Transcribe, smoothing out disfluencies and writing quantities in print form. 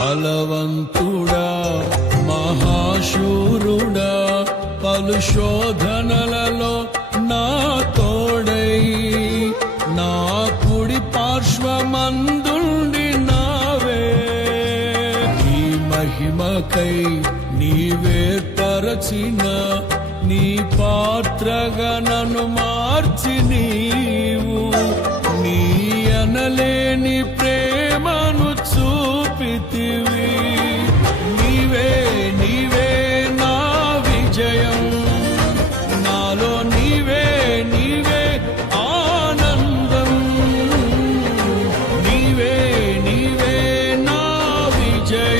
బలవంతుడా మహాశూరుడా పలు శోధనలలో నా తోడై నా కుడి పార్శ్వమందుండి నావే నీ మహిమకై నీవే పరచిన నీ పాత్రగా నన్ను మార్చి నీవు నీ అనలేని ప్రేమను చూపితివి నీవే నీవే నా విజయం నాలో నీవే నీవే ఆనందం నీవే నీవే నా విజయం